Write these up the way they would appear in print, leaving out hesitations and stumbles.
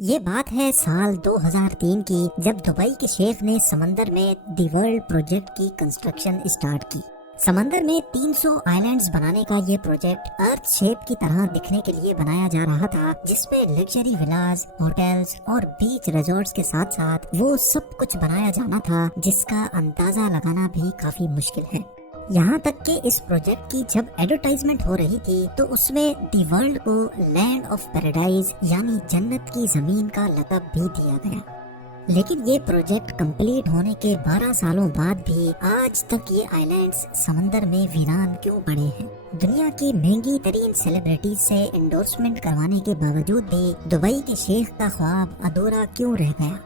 یہ بات ہے سال 2003 کی، جب دبئی کے شیخ نے سمندر میں دی ورلڈ پروجیکٹ کی کنسٹرکشن اسٹارٹ کی۔ سمندر میں 300 آئلینڈز بنانے کا یہ پروجیکٹ ارتھ شیپ کی طرح دکھنے کے لیے بنایا جا رہا تھا، جس میں لگژری ولاز، ہوٹلز اور بیچ ریزورٹس کے ساتھ ساتھ وہ سب کچھ بنایا جانا تھا جس کا اندازہ لگانا بھی کافی مشکل ہے۔ یہاں تک کہ اس پروجیکٹ کی جب ایڈورٹائزمنٹ ہو رہی تھی تو اس میں دی ورلڈ کو لینڈ آف پیراڈائز یعنی جنت کی زمین کا لقب بھی دیا گیا۔ لیکن یہ پروجیکٹ کمپلیٹ ہونے کے 12 سالوں بعد بھی آج تک یہ آئلینڈز سمندر میں ویران کیوں پڑے ہیں؟ دنیا کی مہنگی ترین سیلیبریٹیز سے انڈورسمنٹ کروانے کے باوجود بھی دبئی کے شیخ کا خواب ادھورا کیوں رہ گیا؟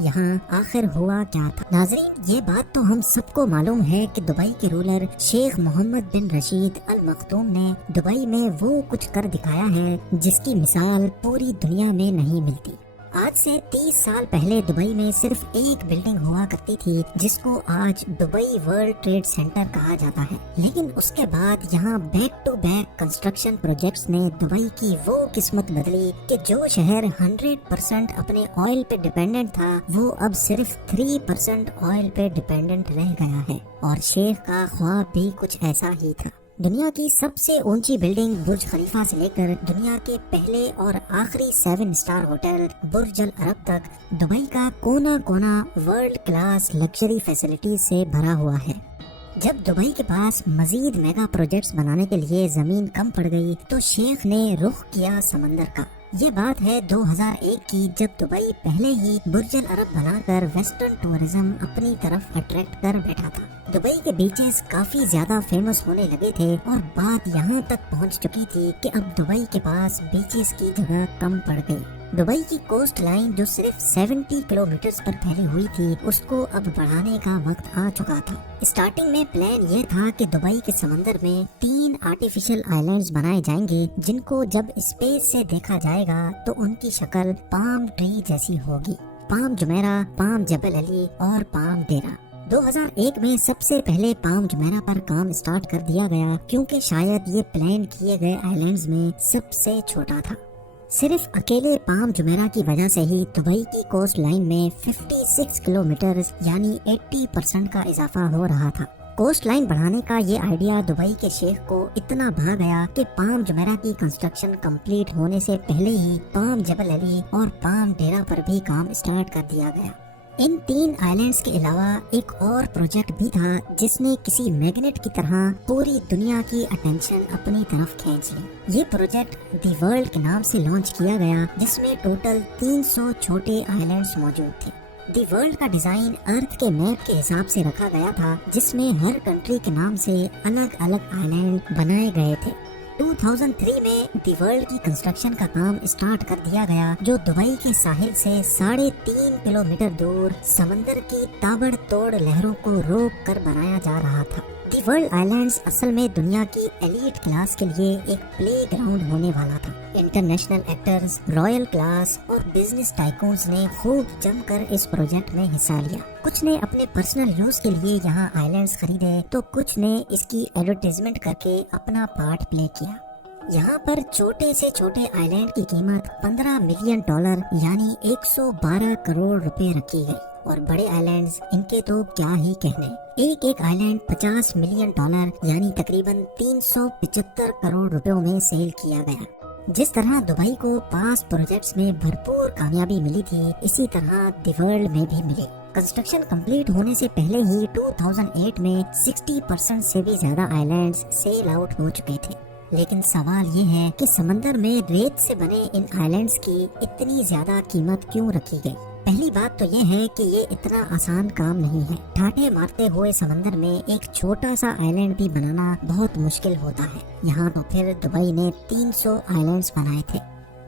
یہاں آخر ہوا کیا تھا؟ ناظرین، یہ بات تو ہم سب کو معلوم ہے کہ دبئی کے رولر شیخ محمد بن رشید ال مختوم نے دبئی میں وہ کچھ کر دکھایا ہے جس کی مثال پوری دنیا میں نہیں ملتی۔ آج سے 30 سال پہلے دبئی میں صرف ایک بلڈنگ ہوا کرتی تھی جس کو آج دبئی ورلڈ ٹریڈ سینٹر کہا جاتا ہے، لیکن اس کے بعد یہاں back to back construction projects نے دبئی کی وہ قسمت بدلی کہ جو شہر 100% اپنے آئل پہ ڈیپینڈنٹ تھا وہ اب صرف 3% آئل پہ ڈیپینڈنٹ رہ گیا ہے، اور شیخ کا خواب بھی کچھ ایسا ہی تھا۔ دنیا کی سب سے اونچی بلڈنگ برج خلیفہ سے لے کر دنیا کے پہلے اور آخری 7 اسٹار ہوٹل برج العرب تک دبئی کا کونا کونا ورلڈ کلاس لگژری فیسلٹیز سے بھرا ہوا ہے۔ جب دبئی کے پاس مزید میگا پروجیکٹس بنانے کے لیے زمین کم پڑ گئی تو شیخ نے رخ کیا سمندر کا۔ یہ بات ہے 2001 کی، جب دبئی پہلے ہی برج العرب بنا کر ویسٹرن ٹورزم اپنی طرف اٹریکٹ کر بیٹھا تھا۔ دبئی کے بیچز کافی زیادہ فیمس ہونے لگے تھے اور بات یہاں تک پہنچ چکی تھی کہ اب دبئی کے پاس بیچز کی جگہ کم پڑ گئی۔ دبئی کی کوسٹ لائن جو صرف 70 کلومیٹرز پر پھیلی ہوئی تھی اس کو اب بڑھانے کا وقت آ چکا تھا۔ اسٹارٹنگ میں پلان یہ تھا کہ دبئی کے سمندر میں 3 آرٹیفیشل آئلینڈز بنائے جائیں گے جن کو جب اسپیس سے دیکھا جائے گا تو ان کی شکل پام ٹری جیسی ہوگی، پام جمیرہ، پام جبل علی اور پام ڈیرا۔ 2001 میں سب سے پہلے پام جمیرہ پر کام اسٹارٹ کر دیا گیا کیونکہ شاید یہ پلان کیے گئے آئلینڈز میں سب سے چھوٹا تھا۔ صرف اکیلے پام جمیرہ کی وجہ سے ہی دبئی کی کوسٹ لائن میں 56 کلومیٹرز یعنی 80% کا اضافہ ہو رہا تھا۔ کوسٹ لائن بڑھانے کا یہ آئیڈیا دبئی کے شیخ کو اتنا بھا گیا کہ پام جمیرہ کی کنسٹرکشن کمپلیٹ ہونے سے پہلے ہی پام جبل علی اور پام ڈیرا پر بھی کام اسٹارٹ کر دیا گیا۔ ان 3 آئلینڈز کے علاوہ ایک اور پروجیکٹ بھی تھا جس نے کسی میگنیٹ کی طرح پوری دنیا کی اٹینشن اپنی طرف کھینچ لی۔ یہ پروجیکٹ دی ورلڈ کے نام سے لانچ کیا گیا جس میں ٹوٹل 300 چھوٹے آئلینڈز موجود تھے۔ دی ورلڈ کا ڈیزائن ارتھ کے میپ کے حساب سے رکھا گیا تھا جس میں ہر کنٹری کے نام سے الگ الگ آئلینڈ بنائے گئے تھے۔ 2003 میں دی ورلڈ کی کنسٹرکشن کا کام اسٹارٹ کر دیا گیا جو دبئی کے ساحل سے 3.5 کلومیٹر دور سمندر کی تابڑ توڑ لہروں کو روک کر بنایا جا رہا تھا۔ دی ورلڈ آئلینڈز اصل میں دنیا کی ایلیٹ کلاس کے لیے ایک پلے گراؤنڈ ہونے والا تھا۔ انٹرنیشنل ایکٹرز، رائل کلاس اور بزنس ٹائکونز نے خوب جم کر اس پروجیکٹ میں حصہ لیا۔ کچھ نے اپنے پرسنل یوز کے لیے یہاں آئلینڈز خریدے تو کچھ نے اس کی ایڈورٹائزمنٹ کر کے اپنا پارٹ پلے کیا۔ یہاں پر چھوٹے سے چھوٹے آئلینڈ کی قیمت $15 ملین یعنی 112 کروڑ روپے رکھی گئی، اور بڑے آئلینڈز ان کے تو کیا ہی کہنے۔ ایک آئلینڈ $50 ملین یعنی تقریباً 375 کروڑ روپیوں میں سیل کیا گیا۔ جس طرح دبئی کو پاس پروجیکٹس میں بھرپور کامیابی ملی تھی اسی طرح دی ورلڈ میں بھی ملی۔ کنسٹرکشن کمپلیٹ ہونے سے پہلے ہی 2008 میں 60% سے بھی زیادہ آئلینڈز سیل آؤٹ ہو چکے تھے۔ لیکن سوال یہ ہے کہ سمندر میں ریت سے بنے ان آئلینڈز کی اتنی زیادہ قیمت کیوں رکھی گئی؟ پہلی بات تو یہ ہے کہ یہ اتنا آسان کام نہیں ہے۔ ٹھاٹھے مارتے ہوئے سمندر میں ایک چھوٹا سا آئلینڈ بھی بنانا بہت مشکل ہوتا ہے، یہاں تو پھر دبئی نے 300 آئلینڈز بنائے تھے۔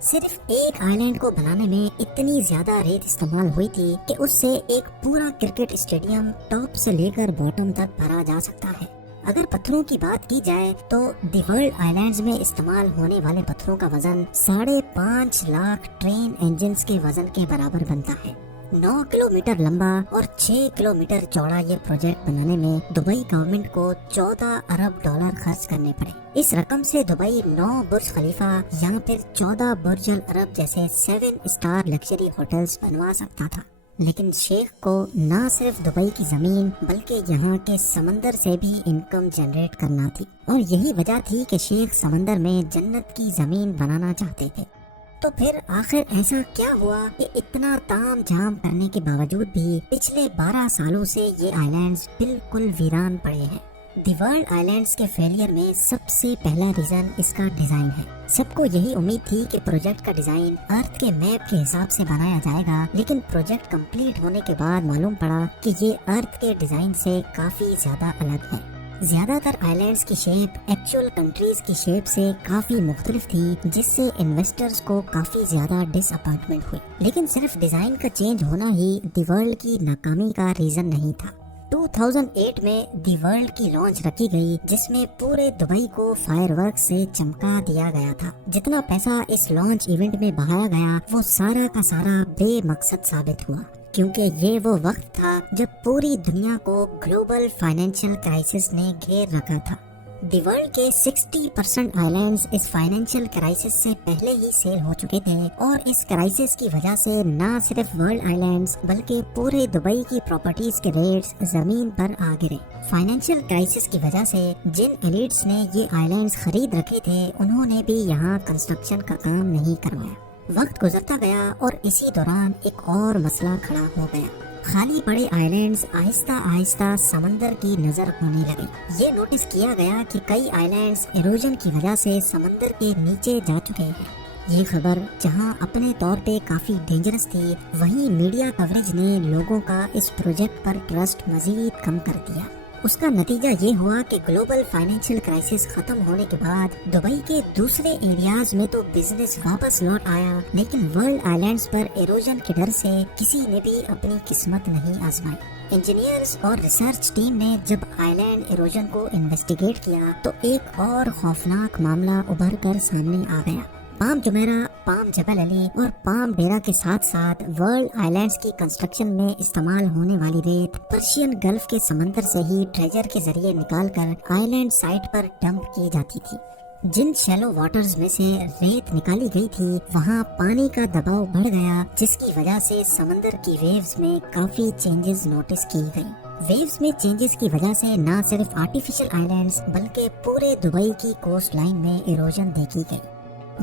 صرف ایک آئلینڈ کو بنانے میں اتنی زیادہ ریت استعمال ہوئی تھی کہ اس سے ایک پورا کرکٹ اسٹیڈیم ٹاپ سے لے کر باٹم تک بھرا جا سکتا ہے۔ اگر پتھروں کی بات کی جائے تو دی ورلڈ آئلینڈز میں استعمال ہونے والے پتھروں کا وزن 5.5 لاکھ ٹرین انجنز کے وزن کے برابر بنتا ہے۔ 9 किलोमीटर लंबा और 6 किलोमीटर चौड़ा ये प्रोजेक्ट बनाने में दुबई गवर्नमेंट को 14 अरब डॉलर खर्च करने पड़े। इस रकम से दुबई 9 बुर्ज खलीफा या फिर 14 बुर्ज अल अरब जैसे 7 स्टार लग्जरी होटल्स बनवा सकता था। लेकिन शेख को न सिर्फ दुबई की जमीन बल्कि यहाँ के समंदर से भी इनकम जनरेट करना थी, और यही वजह थी कि शेख समंदर में जन्नत की जमीन बनाना चाहते थे। तो फिर आखिर ऐसा क्या हुआ कि इतना ताम झाम करने के बावजूद भी पिछले 12 सालों से ये आइलैंड्स बिल्कुल वीरान पड़े हैं। दी वर्ल्ड आइलैंड्स के फेलियर में सबसे पहला रीजन इसका डिजाइन है। सबको यही उम्मीद थी कि प्रोजेक्ट का डिजाइन अर्थ के मैप के हिसाब से बनाया जाएगा, लेकिन प्रोजेक्ट कंप्लीट होने के बाद मालूम पड़ा कि ये अर्थ के डिजाइन से काफी ज्यादा अलग है। ज्यादातर आइलैंड्स की शेप एक्चुअल कंट्रीज की शेप से काफी मुख्तलिफ थी, जिससे इन्वेस्टर्स को काफी ज्यादा डिसअपॉइंटमेंट हुई। लेकिन सिर्फ डिजाइन का चेंज होना ही दी वर्ल्ड की नाकामी का रीजन नहीं था। 2008 में दी वर्ल्ड की लॉन्च रखी गई, जिसमें पूरे दुबई को फायरवर्क्स से चमका दिया गया था। जितना पैसा इस लॉन्च इवेंट में बहाया गया वो सारा का सारा बेमकसद साबित हुआ, क्योंकि ये वो वक्त था जब पूरी दुनिया को ग्लोबल फाइनेंशियल क्राइसिस ने घेर रखा था। दी वर्ल्ड के 60% आइलैंड्स इस फाइनेंशियल क्राइसिस से पहले ही सेल हो चुके थे, और इस क्राइसिस की वजह से न सिर्फ वर्ल्ड आइलैंड्स बल्कि पूरे दुबई की प्रॉपर्टीज के रेट्स जमीन पर आ गिरे। फाइनेंशियल क्राइसिस की वजह से जिन एलिट्स ने ये आइलैंड्स खरीद रखे थे, उन्होंने भी यहाँ कंस्ट्रक्शन का काम नहीं करवाया। वक्त गुजरता गया और इसी दौरान एक और मसला खड़ा हो गया। खाली पड़े आइलैंड्स आहिस्ता आहिस्ता समंदर की नजर होने लगे। ये नोटिस किया गया कि कई आइलैंड्स इरोजन की वजह से समंदर के नीचे जा चुके हैं। ये खबर जहां अपने तौर पे काफी डेंजरस थी, वहीं मीडिया कवरेज ने लोगों का इस प्रोजेक्ट पर ट्रस्ट मजीद कम कर दिया। उसका नतीजा ये हुआ कि ग्लोबल फाइनेंशियल क्राइसिस खत्म होने के बाद दुबई के दूसरे एरियाज में तो बिजनेस वापस लौट आया, लेकिन वर्ल्ड आइलैंड्स पर एरोजन के डर से किसी ने भी अपनी किस्मत नहीं आजमाई। इंजीनियर्स और रिसर्च टीम ने जब आइलैंड एरोजन को इन्वेस्टिगेट किया तो एक और खौफनाक मामला उभर कर सामने आ गया। पाम जुमेरा, पाम जबल अली और पाम डेरा के साथ साथ वर्ल्ड आइलैंड्स की कंस्ट्रक्शन में इस्तेमाल होने वाली रेत पर्शियन गल्फ के समंदर से ही ट्रेजर के जरिए निकालकर आइलैंड साइट पर डंप की जाती थी। जिन शैलो वाटर्स में से रेत निकाली गई थी, वहाँ पानी का दबाव बढ़ गया, जिसकी वजह से समंदर की वेव्स में काफी चेंजेस नोटिस की गई। वेव्स में चेंजेस की वजह से न सिर्फ आर्टिफिशियल आइलैंड्स बल्कि पूरे दुबई की कोस्ट लाइन में इरोजन देखी गई।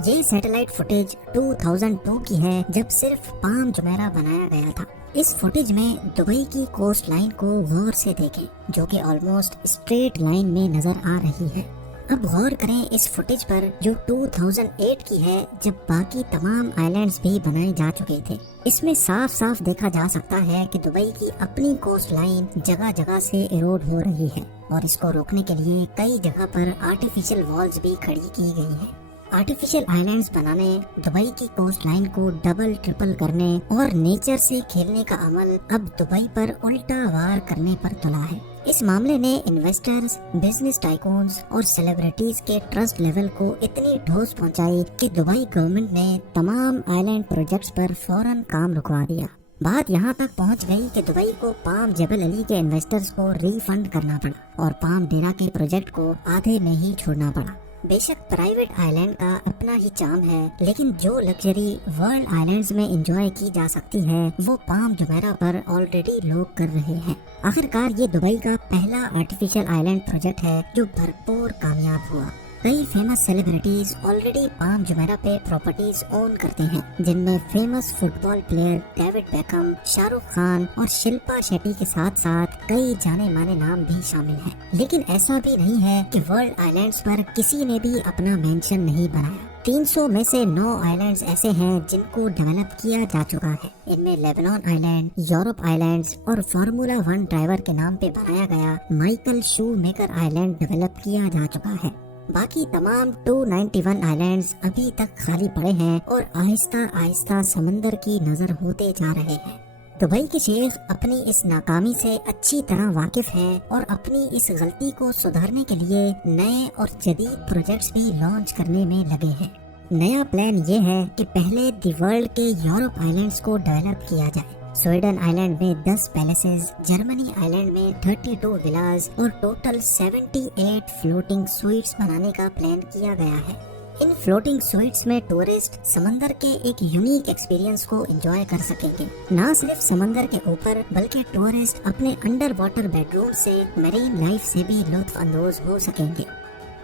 ये सैटेलाइट फुटेज 2002 की है, जब सिर्फ पाम जुमेरा बनाया गया था। इस फुटेज में दुबई की कोस्ट लाइन को गौर से देखें, जो कि ऑलमोस्ट स्ट्रेट लाइन में नजर आ रही है। अब गौर करें इस फुटेज पर जो 2008 की है, जब बाकी तमाम आइलैंड्स भी बनाए जा चुके थे। इसमें साफ साफ देखा जा सकता है कि दुबई की अपनी कोस्ट लाइन जगह जगह से इरोड हो रही है, और इसको रोकने के लिए कई जगह पर आर्टिफिशियल वॉल्स भी खड़ी की गई है। आर्टिफिशियल आइलैंड्स बनाने, दुबई की कोस्ट लाइन को डबल ट्रिपल करने और नेचर से खेलने का अमल अब दुबई पर उल्टा वार करने पर तुला है। इस मामले ने इन्वेस्टर्स, बिजनेस टाइकून्स और सेलिब्रिटीज के ट्रस्ट लेवल को इतनी ठोस पहुंचाई कि दुबई गवर्नमेंट ने तमाम आइलैंड प्रोजेक्ट्स पर फौरन काम रुकवा दिया। बात यहाँ तक पहुँच गई कि दुबई को पाम जबल अली के इन्वेस्टर्स को रिफंड करना पड़ा और पाम डेरा के प्रोजेक्ट को आधे में ही छोड़ना पड़ा। बेशक प्राइवेट आइलैंड का अपना ही चार्म है, लेकिन जो लग्जरी वर्ल्ड आइलैंड्स में एंजॉय की जा सकती है वो पाम जुमेरा पर ऑलरेडी लोग कर रहे हैं। आखिरकार ये दुबई का पहला आर्टिफिशियल आइलैंड प्रोजेक्ट है जो भरपूर कामयाब हुआ। कई famous celebrities already palm Jumeirah पे प्रॉपर्टीज ओन करते हैं, जिनमें famous football player David Beckham, Shahrukh Khan और शिल्पा शेट्टी के साथ साथ कई जाने माने नाम भी शामिल हैं। लेकिन ऐसा भी नहीं है कि वर्ल्ड आइलैंड्स पर किसी ने भी अपना मेंशन नहीं बनाया। 300 में से 9 आइलैंड्स ऐसे हैं जिनको डेवलप किया जा चुका है। इनमें लेबनान आइलैंड, यूरोप आइलैंड्स और फार्मूला 1 ड्राइवर के नाम पे बनाया गया माइकल शू मेकर आइलैंड डेवलप किया जा चुका है। बाकी तमाम 291 आइलैंड्स अभी तक खाली पड़े हैं और आहिस्ता आहिस्ता समंदर की नजर होते जा रहे हैं। दुबई के शेख अपनी इस नाकामी से अच्छी तरह वाकिफ हैं और अपनी इस गलती को सुधारने के लिए नए और जदीद प्रोजेक्ट्स भी लॉन्च करने में लगे हैं। नया प्लान ये है कि पहले दी वर्ल्ड के यूरोप आइलैंड्स को डेवलप किया जाए। स्वीडन आइलैंड में 10 पैलेसेस, जर्मनी आइलैंड में 32 विलास और टोटल 78 फ्लोटिंग स्वीट्स बनाने का प्लान किया गया है। इन फ्लोटिंग स्वीट्स में टूरिस्ट समंदर के एक यूनिक एक्सपीरियंस को एंजॉय कर सकेंगे। ना सिर्फ समंदर के ऊपर बल्कि टूरिस्ट अपने अंडर वाटर बेडरूम से मैरीन लाइफ से भी लुत्फ अंदोज हो सकेंगे।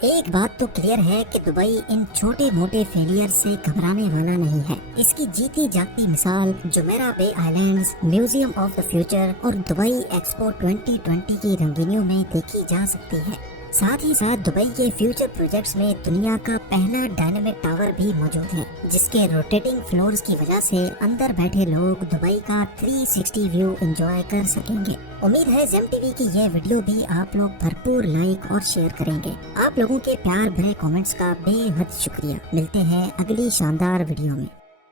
एक बात तो क्लियर है कि दुबई इन छोटे मोटे फेलियर से घबराने वाला नहीं है। इसकी जीती जागती मिसाल Jumeirah bay islands, museum of the future और दुबई एक्सपो 2020 की रंगीनियों में देखी जा सकती है। साथ ही साथ दुबई के फ्यूचर प्रोजेक्ट्स में दुनिया का पहला डायनामिक टावर भी मौजूद है, जिसके रोटेटिंग फ्लोर्स की वजह से अंदर बैठे लोग दुबई का 360 व्यू एंजॉय कर सकेंगे। उम्मीद है जेम टीवी की यह वीडियो भी आप लोग भरपूर लाइक और शेयर करेंगे। आप लोगों के प्यार भरे कमेंट्स का बेहद शुक्रिया। मिलते हैं अगली शानदार वीडियो में।